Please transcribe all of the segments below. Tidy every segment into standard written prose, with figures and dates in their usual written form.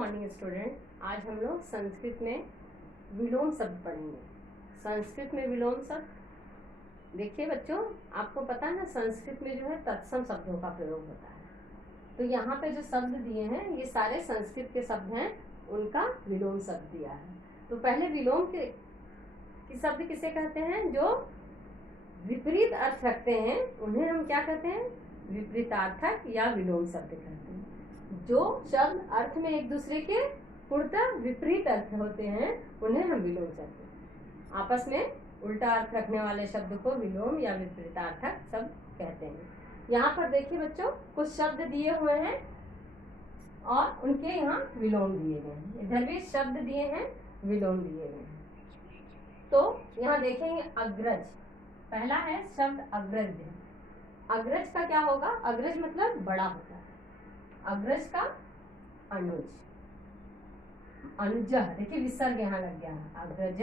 Morning student. आज हम लोग संस्कृत में विलोम शब्द पढ़ेंगे। संस्कृत में विलोम शब्द देखिए बच्चों, आपको पता है ना, संस्कृत में जो है तत्सम शब्दों का प्रयोग होता है। तो यहाँ पे जो शब्द दिए हैं ये सारे संस्कृत के शब्द हैं, उनका विलोम शब्द दिया है। तो पहले विलोम के शब्द किसे कहते हैं? जो विपरीत अर्थ रखते हैं उन्हें हम क्या कहते हैं? विपरीतार्थक या विलोम शब्द कहते हैं। जो शब्द अर्थ में एक दूसरे के पूर्णतः विपरीत अर्थ होते हैं उन्हें हम विलोम कहते हैं। आपस में उल्टा अर्थ रखने वाले शब्द को विलोम या विपरीतार्थक शब्द कहते हैं। यहाँ पर देखिए बच्चों, कुछ शब्द दिए हुए हैं और उनके यहाँ विलोम दिए गए हैं। इधर भी शब्द दिए हैं, विलोम दिए गए हैं। तो यहाँ देखेंगे अग्रज, पहला है शब्द अग्रज। अग्रज का क्या होगा? अग्रज मतलब बड़ा होता है। अग्रज का अनुज, अनुज, देखिए विसर्ग यहाँ लग गया है। अग्रज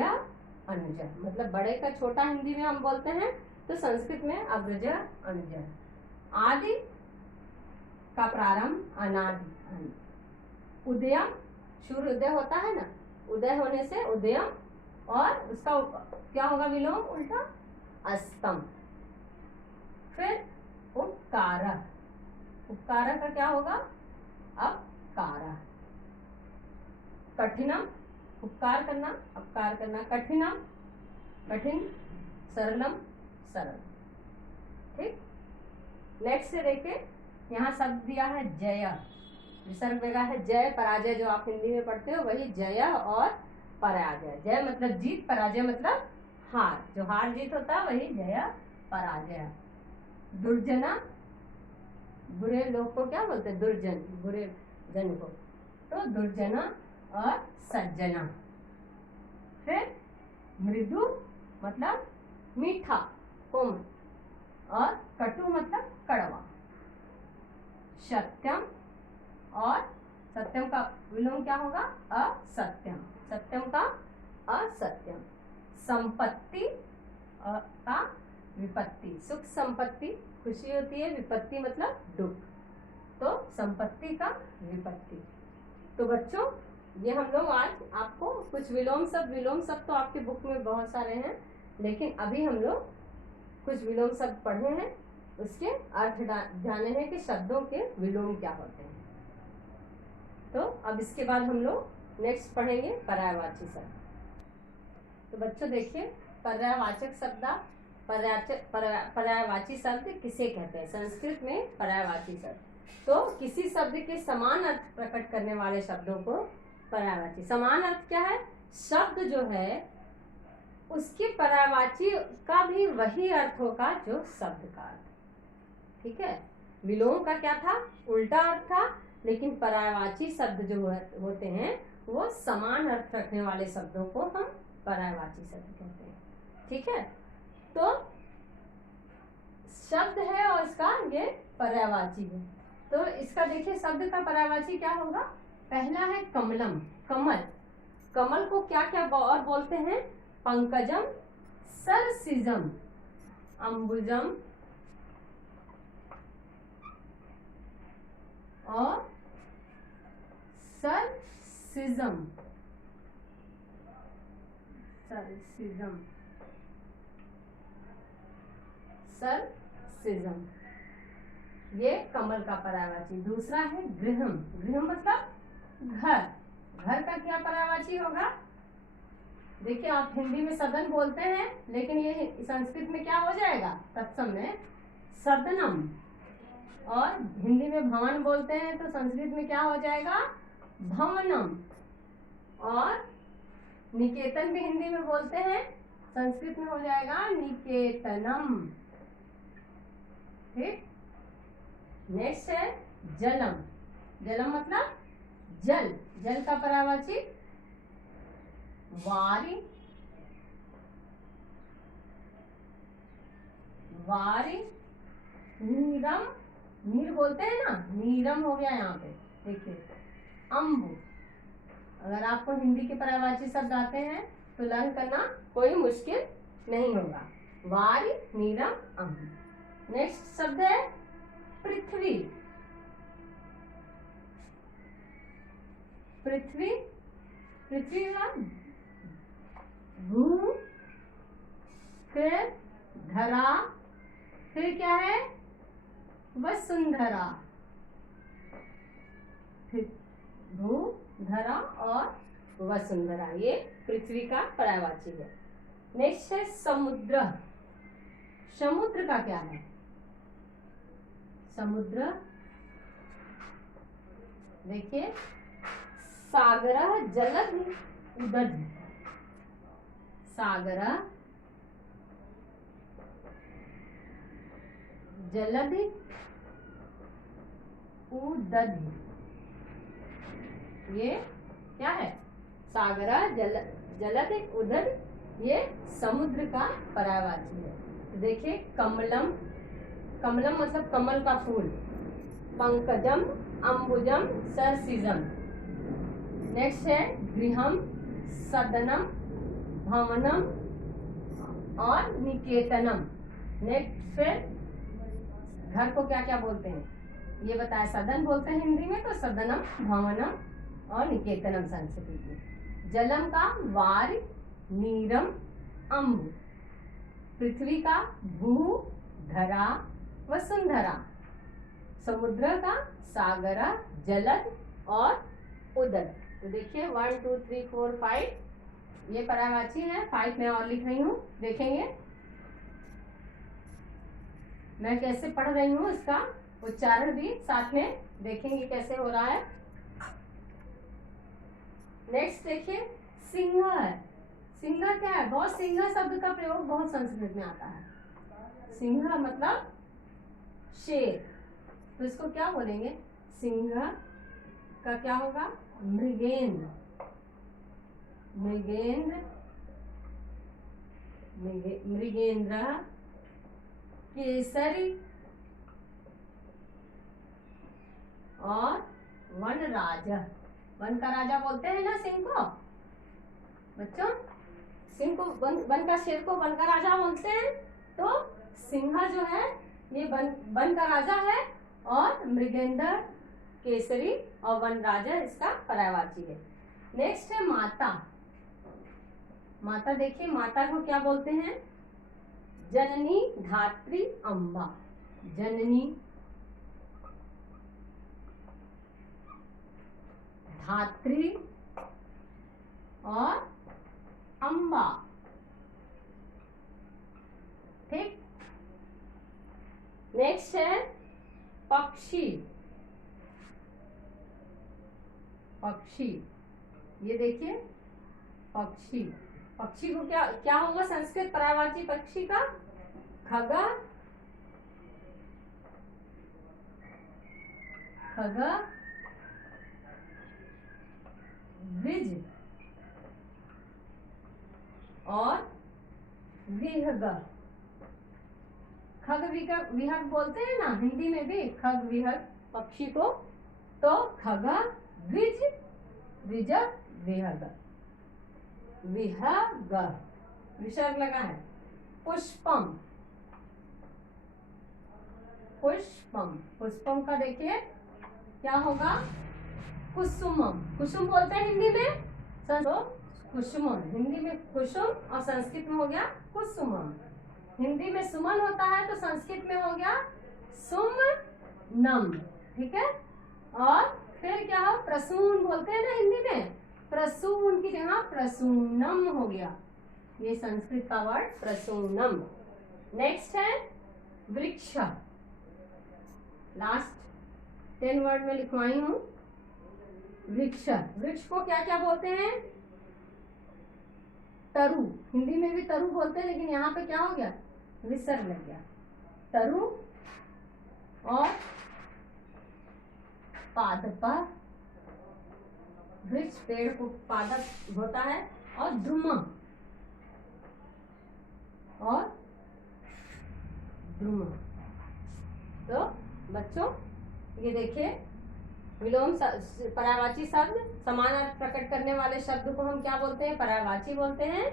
अनुज मतलब बड़े का छोटा हिंदी में हम बोलते हैं, तो संस्कृत में अग्रज अनुज। आदि का प्रारंभ अनादि। उदयम, सूर्य उदय होता है ना, उदय होने से उदयम, और उसका क्या होगा विलोम? उल्टा अस्तम। फिर उपकार, उपकार का क्या होगा? अपकार। कठिनम, उपकार करना, अपकार करना। कठिनम, कठिन। सरलम, सरल। ठीक। नेक्स्ट से देखिए, यहाँ शब्द दिया है जय। विसर्ग लगा है जय, पराजय जो आप हिंदी में पढ़ते हो वही जय और पराजय। जय मतलब जीत, पराजय मतलब हार। जो हार जीत होता है वही जय पराजय। दुर्जना, बुरे लोग को क्या बोलते हैं? दुर्जन, बुरे जन को। तो दुर्जना और सज्जना। फिर मृदु मतलब मीठा, कोमल, और कटु मतलब कड़वा। सत्यम, और सत्यम का विलोम क्या होगा? असत्यम। सत्यम का असत्यम। संपत्ति का विपत्ति। सुख संपत्ति खुशी होती है, विपत्ति मतलब दुख। तो संपत्ति का विपत्ति। तो बच्चों, ये हम लोग आज आपको कुछ विलोम शब्द तो आपके बुक में बहुत सारे हैं, लेकिन अभी हम लोग कुछ विलोम शब्द पढ़े हैं, उसके अर्थ जाने हैं कि शब्दों के विलोम क्या होते हैं। तो अब इसके बाद हम लोग नेक्स्ट पढ़ेंगे पर्यायवाची शब्द। तो बच्चों देखिए, पर्यायवाचक शब्द, पर्यायवाची शब्द किसे कहते हैं? संस्कृत में पर्यायवाची शब्द तो किसी शब्द के समान अर्थ प्रकट करने वाले शब्दों को पर्यायवाची। समान अर्थ क्या है? शब्द जो है उसके पर्यायवाची का भी वही अर्थ होगा जो शब्द का अर्थ। ठीक है। विलोम का क्या था? उल्टा अर्थ था, लेकिन पर्यायवाची शब्द जो होते हैं वो समान अर्थ रखने वाले शब्दों को हम पर्यायवाची शब्द कहते हैं। ठीक है। तो शब्द है और इसका ये पर्यायवाची है। तो इसका देखिए, शब्द का पर्यायवाची क्या होगा? पहला है कमलम, कमल। कमल को क्या क्या और बोलते हैं? पंकजम, सरसिजम, अंबुजम और सरसिजम। सरसिजम, सरसिजम, ये कमल का पर्यायवाची। दूसरा है गृहम। गृहम मतलब घर। घर का क्या पर्यायवाची होगा? देखिए, आप हिंदी में सदन बोलते हैं, लेकिन ये संस्कृत में क्या हो जाएगा? तत्सम में सदनम। और हिंदी में भवन बोलते हैं तो संस्कृत में क्या हो जाएगा? भवनम। और निकेतन भी हिंदी में बोलते हैं, संस्कृत में हो जाएगा निकेतनम। ठीक। नेक्स्ट है जलम। जलम मतलब जल। जल का पर्यायवाची वारी, वारी। नीरम, नीर बोलते हैं ना, नीरम हो गया यहाँ पे। देखिए, अम्बु। अगर आपको हिंदी के पर्यायवाची शब्द आते हैं तो लर्न करना कोई मुश्किल नहीं होगा। वारी, नीरम, अम्बु। नेक्स्ट शब्द है पृथ्वी। पृथ्वी, पृथ्वी का भू, फिर धरा, फिर क्या है वसुंधरा, फिर भू, धरा और वसुंधरा, ये पृथ्वी का पर्यायवाची है। नेक्स्ट है समुद्र। समुद्र का क्या है? समुद्र देखिए, सागरः जलधि उदधि, सागरः जलधि उदधि, ये क्या है? सागरः जलधि उदधि, ये समुद्र का पर्यायवाची है। तो देखिए, कमलम, कमलम मतलब कमल का फूल, पंकजम, अंबुजम, सरसिजम। नेक्स्ट है गृहम, सदनम, भवनम और निकेतनम। नेक्स्ट फिर घर को क्या क्या बोलते हैं ये बताया, सदन बोलते हैं हिंदी में, तो सदनम, भवनम और निकेतनम संस्कृत में। जलम का वार, नीरम, अम्बु। पृथ्वी का भू, धरा, वसुंधरा। समुद्र का सागरा, जलद और उदर। तो देखिए 1 2 3 4 5 ये पर्यायवाची है, 5 मैं और लिख रही हूँ, देखेंगे मैं कैसे पढ़ रही हूँ, इसका उच्चारण भी साथ में देखेंगे कैसे हो रहा है। नेक्स्ट देखिए, सिंह है। सिंह क्या है? बहुत सिंह शब्द का प्रयोग बहुत संस्कृत में आता है। सिंह मतलब शेर, तो इसको क्या बोलेंगे? सिंह का क्या होगा? मृगेंद्र, मृगेंद्र, मृगेंद्र, केसरी और वन राजा। वन का राजा बोलते हैं ना सिंह को बच्चों, सिंह को वन का शेर को वन का राजा बोलते हैं। तो सिंह जो है ये वन का राजा है, और मृगेंद्र, केसरी और वन राजा इसका पर्यायवाची है। नेक्स्ट है माता। माता देखिए, माता को क्या बोलते हैं? जननी, धात्री, अम्बा। जननी, धात्री और अम्बा, ठीक। नेक्स्ट है पक्षी। पक्षी, ये देखिए पक्षी। पक्षी को क्या क्या होगा संस्कृत पर्यायवाची पक्षी का? खगा, खगा, द्विज और विहग। खग विहग बोलते हैं ना हिंदी में भी, खग विहग पक्षी को। तो खगा, द्विज, द्विज, विहग। विहग विसर्ग लगा है। पुष्पम, पुष्पम, पुष्पम का देखिए क्या होगा? कुसुमम। कुसुम बोलते हैं हिंदी में, तो कुसुमम हिंदी में कुसुम और संस्कृत में हो गया कुसुमम। हिंदी में सुमन होता है तो संस्कृत में हो गया सुमनम, ठीक है। और फिर क्या हो? प्रसून बोलते हैं ना हिंदी में, प्रसून की जगह प्रसूनम हो गया, ये संस्कृत का वर्ड प्रसूनम। नेक्स्ट है वृक्ष। लास्ट 10 वर्ड में लिखवाई हूं। वृक्ष, वृक्ष को क्या क्या बोलते हैं? तरु, हिंदी में भी तरु बोलते हैं, लेकिन यहाँ पे क्या हो गया? विसर्ग लग गया। तरु और पादपा, वृक्ष पेड़ को पादप होता है, और द्रुम, और द्रुम। तो बच्चों ये देखिए, विलोम पर्यायवाची शब्द, समान अर्थ प्रकट करने वाले शब्द को हम क्या बोलते हैं? पर्यायवाची बोलते हैं।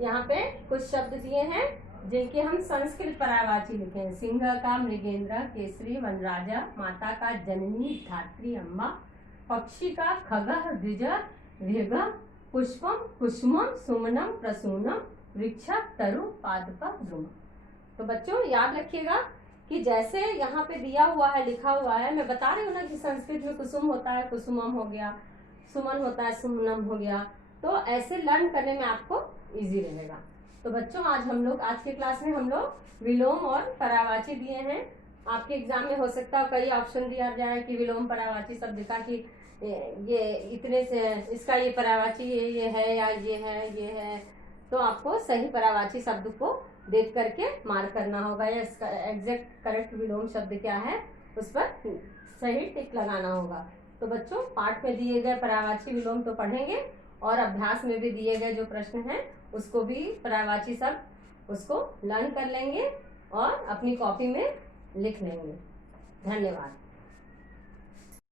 यहाँ पे कुछ शब्द दिए हैं जिनके हम संस्कृत पर्यायवाची लिखे हैं। सिंह का मृगेंद्र, केसरी, वनराजा। माता का जननी, धात्री, अम्बा। पक्षिका, खगः, द्विजः, ऋगः, पुष्पम, कुसुमम, सुमनम, प्रसूनम, वृक्षः, तरु, पादपः, द्रुमः। तो बच्चों याद रखिएगा कि जैसे यहाँ पे दिया हुआ है, लिखा हुआ है, मैं बता रही हूँ ना कि संस्कृत में कुसुम होता है, कुसुमम हो गया, सुमन होता है, सुमनम हो गया, तो ऐसे लर्न करने में आपको इजी रहेगा। तो बच्चों आज के क्लास में हम लोग विलोम और परावाची दिए हैं। आपके एग्जाम में हो सकता है कई ऑप्शन दिया जाए कि विलोम परावाची शब्द का कि ये इतने से इसका ये परावाची ये है या ये है, तो आपको सही परावाची शब्द को देख करके मार्क करना होगा या इसका एग्जैक्ट करेक्ट विलोम शब्द क्या है उस पर सही टिक लगाना होगा। तो बच्चों पाठ में दिए गए परावाची विलोम तो पढ़ेंगे और अभ्यास में भी दिए गए जो प्रश्न हैं उसको भी परावाची शब्द उसको लर्न कर लेंगे और अपनी कॉपी में लिख लेंगे। धन्यवाद।